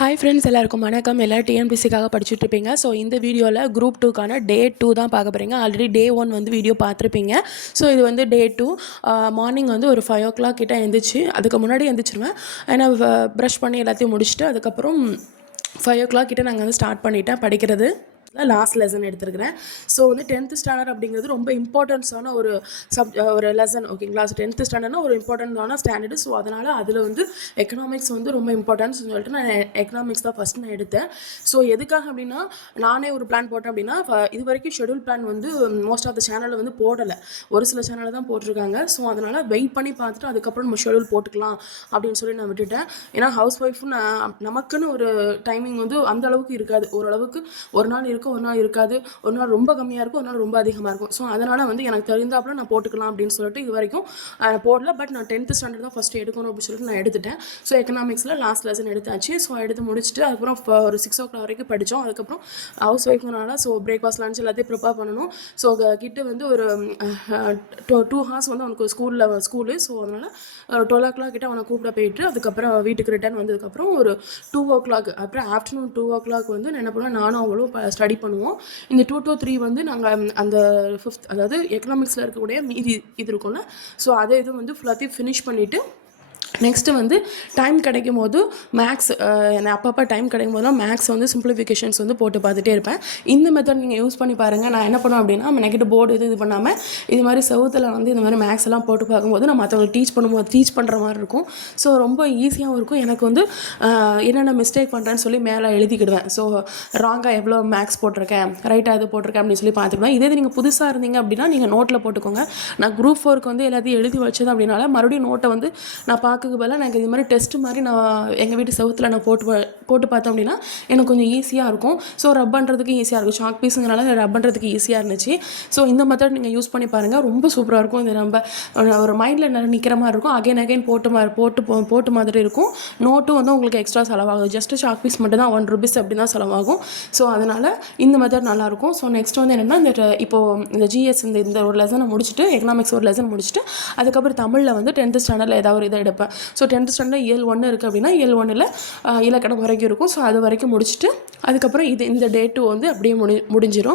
Hi friends, எல்லாருக்கும் வணக்கம். எல்லோரும் டிஎன்பிசிக்காக படிச்சுட்டு இருப்பீங்க. ஸோ இந்த வீடியோவில் குரூப் 2க்கான டே 2 தான் பார்க்க போகிறீங்க. ஆல்ரெடி டே 1 வந்து வீடியோ பார்த்துருப்பீங்க. ஸோ இது வந்து டே 2. மார்னிங் வந்து ஒரு 5 o'clock கிட்ட எழுந்திரிச்சு, அதுக்கு முன்னாடி எழுந்திரிச்சிருவேன். ஏன்னா ப்ரஷ் பண்ணி எல்லாத்தையும் முடிச்சுட்டு அதுக்கப்புறம் 5 o'clock கிட்ட நாங்கள் வந்து ஸ்டார்ட் பண்ணிட்டேன் படிக்கிறது. லாஸ்ட் லெசன் எடுத்துருக்கிறேன். ஸோ வந்து 10th ஸ்டாண்டர்ட் அப்படிங்கிறது ரொம்ப இம்பார்ட்டன்ஸான ஒரு லெசன், ஓகேங்களா? ஸோ 10th ஸ்டாண்டர்ட்னா ஒரு இம்பார்ட்டன்டான ஸ்டாண்டர்டு. ஸோ அதனால் அதில் வந்து எக்கனாமிக்ஸ் வந்து ரொம்ப இம்பார்ட்டன்ஸ் சொல்லிட்டு நான் எக்கனாமிக்ஸ் தான் ஃபஸ்ட் நான் எடுத்தேன். ஸோ எதுக்காக அப்படின்னா, நானே ஒரு பிளான் போட்டேன் அப்படின்னா, இது வரைக்கும் ஷெடியூல் பிளான் வந்து மோஸ்ட் ஆஃப் த சேனலில் வந்து போடலை, ஒரு சில சேனலில் தான் போட்டிருக்காங்க. ஸோ அதனால் வெயிட் பண்ணி பார்த்துட்டு அதுக்கப்புறம் நம்ம ஷெடியூல் போட்டுக்கலாம் அப்படின்னு சொல்லி நான் விட்டுட்டேன். ஏன்னா ஹவுஸ் ஒய்ஃபும் நமக்குன்னு ஒரு டைமிங் வந்து அந்த அளவுக்கு இருக்காது. ஓரளவுக்கு ஒரு நாள் ஒரு நாள் இருக்காது, ஒரு நாள் ரொம்ப கம்மியாக இருக்கும், ஒரு நாள் ரொம்ப அதிகமாக இருக்கும். ஸோ அதனால் வந்து எனக்கு தெரிந்தாப்புல நான் போட்டுக்கலாம் அப்படின்னு சொல்லிட்டு இது வரைக்கும் போடல. பட் நான் 10th ஸ்டாண்டர்ட் தான் ஃபஸ்ட்டு எடுக்கணும் அப்படின்னு சொல்லிட்டு நான் எடுத்துட்டேன். ஸோ எக்கனாமிக்ஸில் லாஸ்ட் லெசன் எடுத்தாச்சு. ஸோ எடுத்து முடிச்சுட்டு அதுக்கப்புறம் ஒரு 6 o'clock வரைக்கும் படித்தோம். அதுக்கப்புறம் ஹவுஸ் ஒய்ஃப்னால ஸோ பிரேக்ஃபாஸ்ட் லஞ்ச் எல்லாத்தையும் ப்ரிப்பேர் பண்ணணும். ஸோ கிட்ட வந்து ஒரு 2 hours வந்து அவனுக்கு ஸ்கூலு. ஸோ அதனால் 12 o'clock கிட்ட அவனை கூப்பிட போயிட்டு அதுக்கப்புறம் வீட்டுக்கு ரிட்டர்ன் வந்ததுக்கப்புறம் ஒரு 2 o'clock, அப்புறம் ஆஃப்டர்நூன் 2 o'clock வந்து என்ன பண்ணுவேன், நானும் அவளும் ஸ்டடி பண்ணுவோம். இந்த 2 to 3 வந்து நாங்கள் அந்த 5th, அதாவது எக்கனாமிக்ஸில் இருக்கக்கூடிய மீதி இது இருக்கும்ல, ஸோ அதை இது வந்து ஃபுல்லாத்தையும் ஃபினிஷ் பண்ணிவிட்டு நெக்ஸ்ட்டு வந்து டைம் கிடைக்கும் போது மேக்ஸ், அப்பப்போ டைம் கிடைக்கும் போதுலாம் மேக்ஸ் வந்து சிம்பிளிஃபிகேஷன்ஸ் வந்து போட்டு பார்த்துட்டே இருப்பேன். இந்த மெத்தட் நீங்கள் யூஸ் பண்ணி பாருங்கள். நான் என்ன பண்ணுவேன் அப்படின்னா, நெகட்டிவ் போர்டு இது பண்ணாமல் இது மாதிரி செவுத்தில் வந்து இந்த மாதிரி மேக்ஸ் எல்லாம் போட்டு பார்க்கும்போது நான் மற்றவங்களுக்கு டீச் பண்ணுற மாதிரி இருக்கும். ஸோ ரொம்ப ஈஸியாகவும் இருக்கும். எனக்கு வந்து என்னென்ன மிஸ்டேக் பண்ணுறேன்னு சொல்லி மேலே எழுதிக்கிடுவேன். ஸோ ராங்காக எவ்வளோ மேக்ஸ் போட்டிருக்கேன், ரைட்டாக இது போட்டிருக்கேன் அப்படின்னு சொல்லி பார்த்துக்குவேன். இதே நீங்கள் புதுசாக இருந்தீங்க அப்படின்னா நீங்கள் நோட்டில் போட்டுக்கோங்க. நான் குரூப் 4க்கு வந்து எல்லாத்தையும் எழுதி வச்சது அப்படின்னால மறுபடியும் நோட்டை வந்து நான் பார்க்க பதிலாக எனக்கு இது மாதிரி டெஸ்ட் மாதிரி நான் எங்கள் வீட்டு செவுத்தில் நான் போட்டு பார்த்தோம் அப்படின்னா எனக்கு கொஞ்சம் ஈஸியாக இருக்கும். ஸோ ரப் பண்ணுறதுக்கு ஈஸியாக இருக்கும். சாக் பீஸுங்கனால ரப் பண்ணுறதுக்கு ஈஸியாக இருந்துச்சு. ஸோ இந்த மெத்தட் நீங்கள் யூஸ் பண்ணி பாருங்கள், ரொம்ப சூப்பராக இருக்கும். இது நம்ம ஒரு மைண்டில் நிற்கிற மாதிரி இருக்கும். அகைன் போட்டு மாதிரி இருக்கும். நோட்டும் வந்து உங்களுக்கு எக்ஸ்ட்ரா செலவாகும். ஜஸ்ட் சாக் பீஸ் மட்டும் தான் 1 rupees அப்படி தான் செலவாகும். ஸோ அதனால் இந்த மெத்தட் நல்லாயிருக்கும். ஸோ நெக்ஸ்ட் வந்து என்னென்னா, இப்போது இந்த ஜிஎஸ் இந்த ஒரு லெசனை முடிச்சுட்டு, எக்கனாமிக்ஸ் ஒரு லெசன் முடிச்சுட்டு அதுக்கப்புறம் தமிழில் வந்து 10th ஸ்டாண்டர்டில் ஏதாவது ஒரு இதை எடுப்பேன். ஸோ 10th ஸ்டாண்டர்ட் இயல் 1 இருக்குது அப்படின்னா இயல் 1ல் இலக்கணம் வரைக்கும் இருக்கும். ஸோ அது வரைக்கும் முடிச்சுட்டு அதுக்கப்புறம் இந்த டே 2 வந்து அப்படியே முடிஞ்சிடும்.